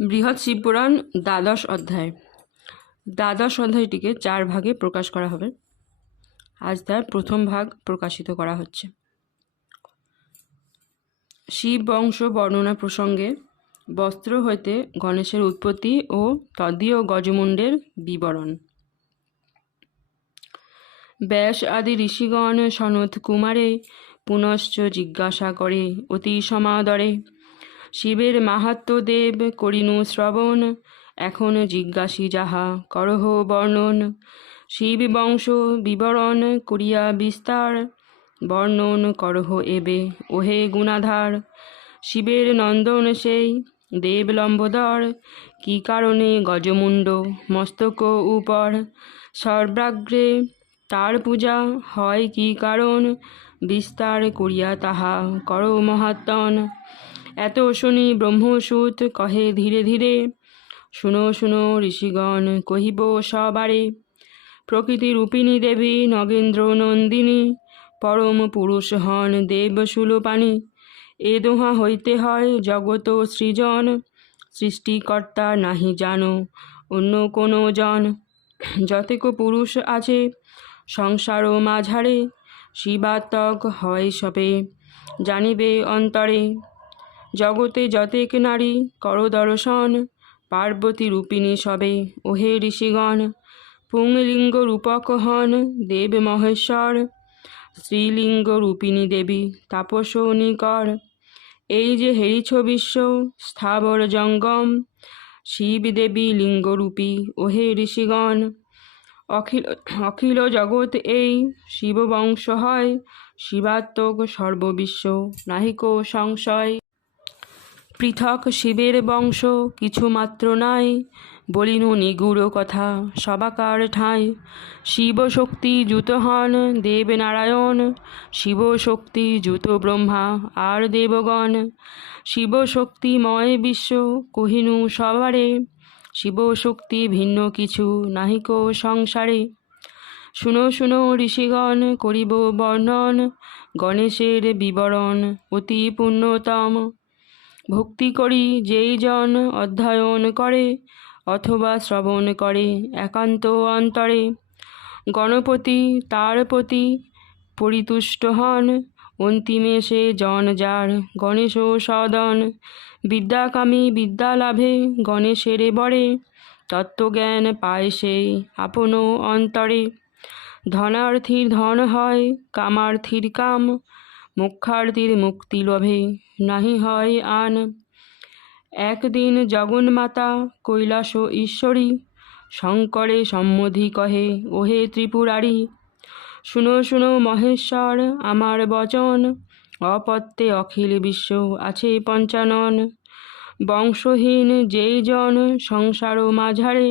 বৃহৎ শিবপুরাণ দ্বাদশ অধ্যায়। দ্বাদশ অধ্যায়টিকে 4 ভাগে প্রকাশ করা হবে। আজ তার প্রথম ভাগ প্রকাশিত করা হচ্ছে। শিব বংশ বর্ণনা প্রসঙ্গে বস্ত্র হইতে গণেশের উৎপত্তি ও তদীয় গজমুণ্ডের বিবরণ। ব্যাস আদি ঋষিগণ সনত কুমারে পুনশ্চ জিজ্ঞাসা করে অতি সমাদরে, শিবের মাহাত্ম্য দেব করিনু শ্রবণ, এখন জিজ্ঞাসী যাহা করহ বর্ণন। শিব বংশ বিবরণ করিয়া বিস্তার, বর্ণন করহ এবে ওহে গুণাধার। শিবের নন্দন সেই দেব লম্বোদর, কি কারণে গজমুণ্ড মস্তক উপর। সর্বাগ্রে তার পূজা হয় কি কারণ, বিস্তার করিয়া তাহা করো মহাত্মন। এত শুনি ব্রহ্মসূত কহে ধীরে ধীরে, শুনো শুনো ঋষিগণ কহিব সবারে। প্রকৃতিরূপিণী দেবী নগেন্দ্র নন্দিনী, পরম পুরুষ হন দেব শূলপাণি। এ দোহা হইতে হয় জগত সৃজন, সৃষ্টিকর্তা নাহি জানো অন্য কোনো জন। যতেক পুরুষ আছে সংসার মাঝারে, শিবাত্মক হয় সবে জানিবে অন্তরে। জগতে যতেক নারী করো দর্শন, পার্বতী রূপিণী সবে ওহে ঋষিগণ। পুংলিঙ্গ রূপক হন দেব মহেশ্বর, স্ত্রীলিঙ্গ রূপিণী দেবী তাপস নিকর। এই যে হেরিছ বিশ্ব স্থাবর জঙ্গম, শিব দেবী লিঙ্গরূপী ওহে ঋষিগণ। অখিল অখিল জগৎ এই শিববংশ হয়, শিবাত্মক সর্ববিশ্ব নাহিক সংশয়। পৃথক শিবের বংশ কিছু মাত্র নাই, বলিনু নিগূঢ় কথা সবাকার ঠাঁই। শিবশক্তি যুত হন দেব নারায়ণ, শিবশক্তি যুত ব্রহ্মা আর দেবগণ। শিবশক্তিময় বিশ্ব কহিনু সবারে, শিবশক্তি ভিন্ন কিছু নাহিক সংসারে। শুনো শুনো ঋষিগণ করিব বর্ণন, গণেশের বিবরণ অতি পুণ্যতম। ভক্তি করি যেই জন অধ্যয়ন করে, অথবা শ্রবণ করে একান্ত অন্তরে। গণপতি তার প্রতি পরিতুষ্ট হন, অন্তিমে সে জন যার গণেশ সদন। বিদ্যাকামী বিদ্যা লাভে গণেশের বরে, তত্ত্বজ্ঞান পায় সেই আপন অন্তরে। ধনার্থীর ধন হয় কামার্থীর কাম, মুখ্যার্থীর মুক্তি লোভে নাহি হয় আন। একদিন জগন্মাতা কৈলাস ঈশ্বরী, শঙ্করে সম্মধি কহে ওহে ত্রিপুরারি। শুনো শুনো মহেশ্বর আমার বচন, অপত্যে অখিল বিশ্ব আছে পঞ্চানন। বংশহীন যেই জন সংসার মাঝারে,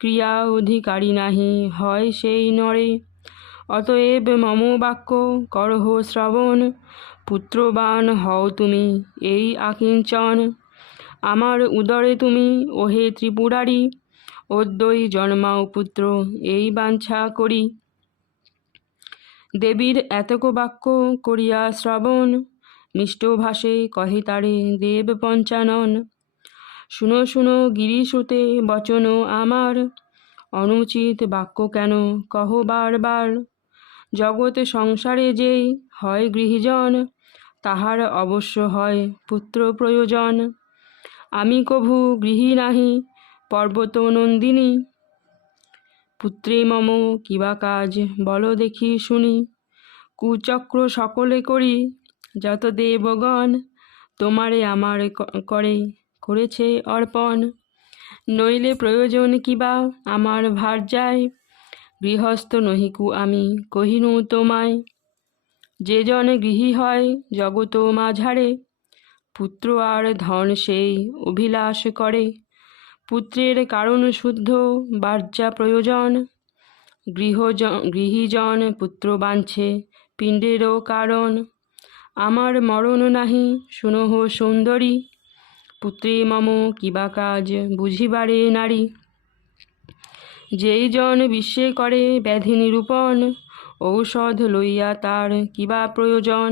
ক্রিয়া অধিকারী নাহি হয় সেই নরে। অতএব মম বাক্য করহ শ্রবণ, পুত্রবান হও তুমি এই আকিঞ্চন। আমার উদরে তুমি ওহে ত্রিপুরারি, অদ্যই জন্মাও পুত্র এই বাঞ্ছা করি। দেবীর এতক বাক্য করিয়া শ্রবণ, মিষ্টভাষে কহে তারে দেব পঞ্চানন। শুনো শুনো গিরিসুতে বচন আমার, অনুচিত বাক্য কেন কহ বারবার। জগৎ সংসারে যেই হয় গৃহীজন, তাহার অবশ্য হয় পুত্র প্রয়োজন। আমি কভু গৃহী নাহি পর্বত নন্দিনী, পুত্রে মম কিবা কাজ বল দেখি শুনি। কুচক্র সকলে করি যত দেবগণ, তোমারে আমার করে করেছে অর্পণ। নইলে প্রয়োজন কিবা আমার ভার যায়, গৃহস্থ নহিকু আমি কহিনু তোমায়। যে জন গৃহী হয় জগত মাঝারে, পুত্র আর ধন সেই অভিলাষ করে। পুত্রের কারণ শুদ্ধ বার্যা প্রয়োজন, গৃহীজন পুত্র বাঞ্ছে পিণ্ডেরও কারণ। আমার মরণ নাহি শুনহ সুন্দরী, পুত্রে মম কিবা কাজ বুঝিবারে নারী। যেই জন বিশ্বে করে ব্যাধি নিরূপণ, ঔষধ লইয়া তার কিবা প্রয়োজন।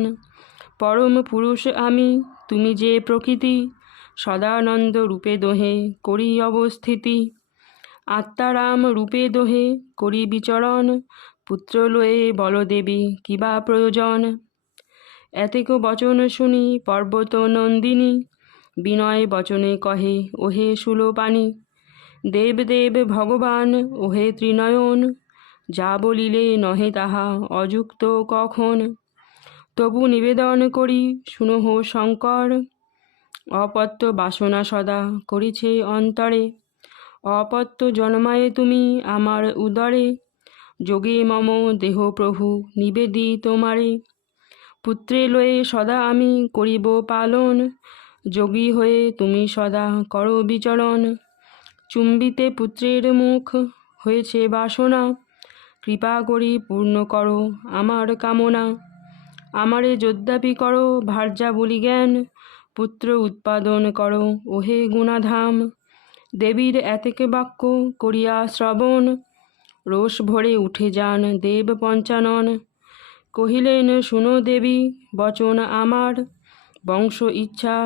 পরম পুরুষ আমি তুমি যে প্রকৃতি, সদানন্দ রূপে দোহে করি অবস্থিতি, আত্মারাম রূপে দোহে করি বিচরণ, পুত্র লয়ে বলদেবী কিবা প্রয়োজন। এতেক বচন শুনি পর্বত নন্দিনী, বিনয় বচনে কহে ওহে শূলপাণি, দেব দেব ভগবান ওহে ত্রিনয়ন, যা বলিলে নহে তাহা অযুক্ত কখন। তবু নিবেদন করি শুনহ শঙ্কর, অপত্য বাসনা সদা করিছে অন্তরে, অপত্য জন্মায়ে তুমি আমার উদরে, যোগে মম দেহ প্রভু নিবেদি তোমারে, পুত্রে লয়ে সদা আমি করিব পালন, যোগী হয়ে তুমি সদা করো বিচরণ। চুম্বিতে পুত্রের মুখ হয়েছে বাসনা, কৃপা করি পূর্ণ করো আমার কামনা, আমারে যদ্যাপি করো ভার্যা বলি জ্ঞান, পুত্র উৎপাদন করো ওহে গুণাধাম। দেবীর এতেক বাক্য করিয়া শ্রবণ, রোষ ভরে উঠে যান দেব পঞ্চানন, কহিলেন শুনো দেবী বচন আমার, বংশ ইচ্ছা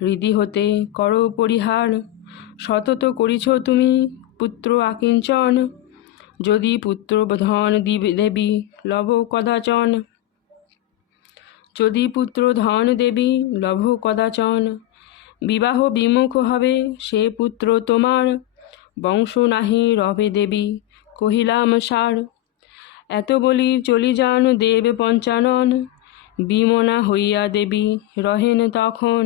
হৃদি হতে করো পরিহার, সতত করিছ তুমি পুত্র আকিঞ্চন, যদি পুত্র ধন দেবী লভ কদাচন, যদি পুত্র ধন দেবী লভ কদাচন, বিবাহ বিমুখ হবে সে পুত্র তোমার, বংশ নাহি রবে দেবী কহিলাম সার। এত বলি চলি যান দেব পঞ্চানন, বিমনা হইয়া দেবী রহেন তখন,